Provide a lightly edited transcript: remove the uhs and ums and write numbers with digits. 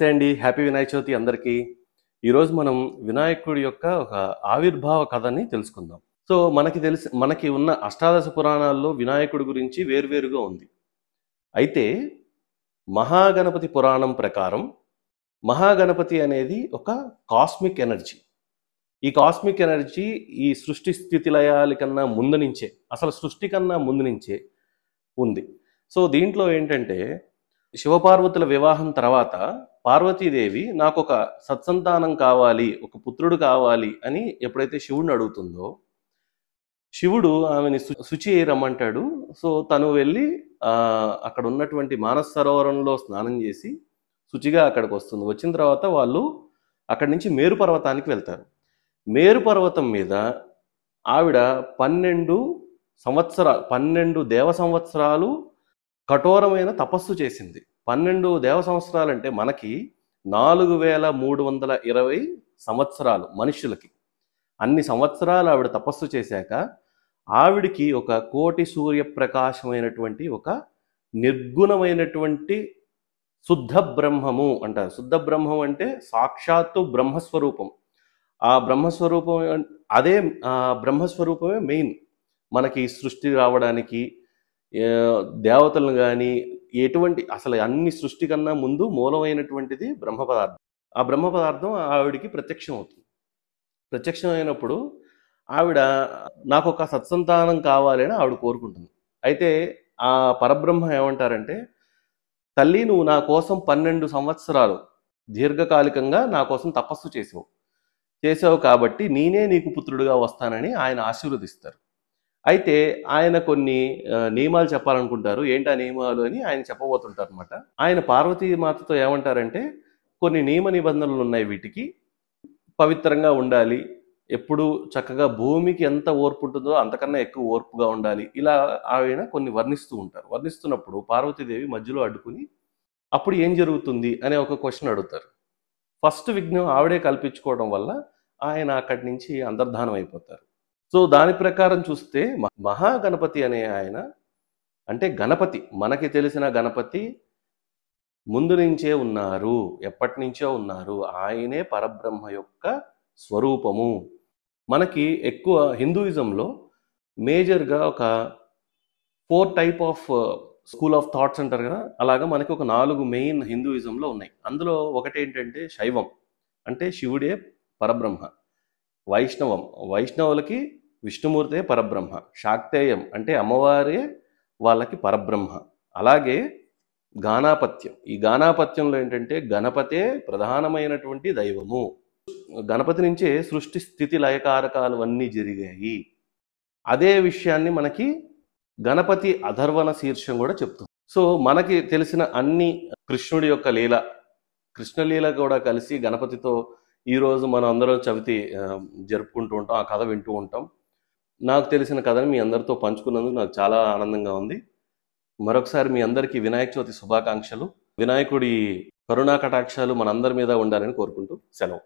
నమస్తే అండి. హ్యాపీ వినాయక చవితి అందరికీ. ఈరోజు మనం వినాయకుడి యొక్క ఒక ఆవిర్భావ కథని తెలుసుకుందాం. సో, మనకి ఉన్న అష్టాదశ పురాణాల్లో వినాయకుడి గురించి వేర్వేరుగా ఉంది. అయితే మహాగణపతి పురాణం ప్రకారం మహాగణపతి అనేది ఒక కాస్మిక్ ఎనర్జీ. ఈ కాస్మిక్ ఎనర్జీ ఈ సృష్టి స్థితి లయాల కన్నా ముందు నుంచే, అసలు సృష్టి కన్నా ముందు నుంచే ఉంది. సో, దీంట్లో ఏంటంటే శివపార్వతుల వివాహం తర్వాత పార్వతీదేవి నాకొక సత్సంతానం కావాలి, ఒక పుత్రుడు కావాలి అని ఎప్పుడైతే శివుడిని అడుగుతుందో, శివుడు ఆమెని శుచి రమ్మంటాడు. సో తను వెళ్ళి అక్కడ ఉన్నటువంటి మానస సరోవరంలో స్నానం చేసి శుచిగా అక్కడికి వస్తుంది. వచ్చిన తర్వాత వాళ్ళు అక్కడి నుంచి మేరు పర్వతానికి వెళ్తారు. మేరు పర్వతం మీద ఆవిడ 12 దేవ సంవత్సరాలు కఠోరమైన తపస్సు చేసింది. 12 దేవ సంవత్సరాలంటే మనకి 4320 సంవత్సరాలు మనుషులకి. అన్ని సంవత్సరాలు ఆవిడ తపస్సు చేశాక ఆవిడికి ఒక కోటి సూర్యప్రకాశమైనటువంటి ఒక నిర్గుణమైనటువంటి శుద్ధ బ్రహ్మము అంటారు. శుద్ధ బ్రహ్మం అంటే సాక్షాత్తు బ్రహ్మస్వరూపం. ఆ బ్రహ్మస్వరూపం అదే బ్రహ్మస్వరూపమే మెయిన్ మనకి సృష్టి రావడానికి, దేవతలను కానీ ఎటువంటి అసలు అన్ని సృష్టి కన్నా ముందు మూలమైనటువంటిది బ్రహ్మ పదార్థం. ఆ బ్రహ్మ పదార్థం ఆవిడికి ప్రత్యక్షం అవుతుంది. ప్రత్యక్షం అయినప్పుడు ఆవిడ నాకు ఒక సత్సంతానం కావాలి అని ఆవిడ కోరుకుంటుంది. అయితే ఆ పరబ్రహ్మ ఏమంటారంటే, తల్లి నువ్వు నా కోసం 12 సంవత్సరాలు దీర్ఘకాలికంగా నా కోసం తపస్సు చేసావు కాబట్టి నేనే నీకు పుత్రుడిగా వస్తానని ఆయన ఆశీర్వదిస్తారు. అయితే ఆయన కొన్ని నియమాలు చెప్పాలనుకుంటారు. ఏంటి ఆ నియమాలు అని ఆయన చెప్పబోతుంటారు అనమాట. ఆయన పార్వతీమాతతో ఏమంటారంటే, కొన్ని నియమ నిబంధనలు ఉన్నాయి, వీటికి పవిత్రంగా ఉండాలి, ఎప్పుడు చక్కగా భూమికి ఎంత ఓర్పు ఉంటుందో అంతకన్నా ఎక్కువ ఓర్పుగా ఉండాలి, ఇలా ఆయన కొన్ని వర్ణిస్తూ ఉంటారు. వర్ణిస్తున్నప్పుడు పార్వతీదేవి మధ్యలో అడ్డుకుని అప్పుడు ఏం జరుగుతుంది అనే ఒక క్వశ్చన్ అడుగుతారు. ఫస్ట్ విఘ్నం ఆవిడే కల్పించుకోవడం వల్ల ఆయన అక్కడి నుంచి అంతర్ధానం అయిపోతారు. సో దాని ప్రకారం చూస్తే మహాగణపతి అనే ఆయన అంటే గణపతి, మనకి తెలిసిన గణపతి ముందు నుంచే ఉన్నారు, ఎప్పటి నుంచో ఉన్నారు. ఆయనే పరబ్రహ్మ యొక్క స్వరూపము. మనకి ఎక్కువ హిందూయిజంలో మేజర్గా ఒక 4 type of school of thoughts అంటారు కదా, అలాగా మనకి ఒక 4 మెయిన్ హిందూయిజంలో ఉన్నాయి. అందులో ఒకటి ఏంటంటే శైవం, అంటే శివుడే పరబ్రహ్మ. వైష్ణవులకి విష్ణుమూర్తే పరబ్రహ్మ. శాక్తేయం అంటే అమ్మవారే వాళ్ళకి పరబ్రహ్మ. అలాగే గాణాపత్యం, ఈ గాణాపత్యంలో ఏంటంటే గణపతే ప్రధానమైనటువంటి దైవము. గణపతి నుంచే సృష్టి స్థితి లయకారకాలు అన్నీ జరిగాయి. అదే విషయాన్ని మనకి గణపతి అధర్వణ శీర్షం కూడా చెప్తుంది. సో మనకి తెలిసిన అన్ని కృష్ణుడి యొక్క లీల, కృష్ణలీల కూడా కలిసి గణపతితో ఈరోజు మనం అందరం చవితి జరుపుకుంటూ ఉంటాం, ఆ కథ వింటూ ఉంటాం. నాకు తెలిసిన కథని మీ అందరితో పంచుకున్నందుకు నాకు చాలా ఆనందంగా ఉంది. మరొకసారి మీ అందరికీ వినాయక చవితి శుభాకాంక్షలు. వినాయకుడి కరుణా కటాక్షాలు మనందరి మీద ఉండాలని కోరుకుంటూ సెలవు.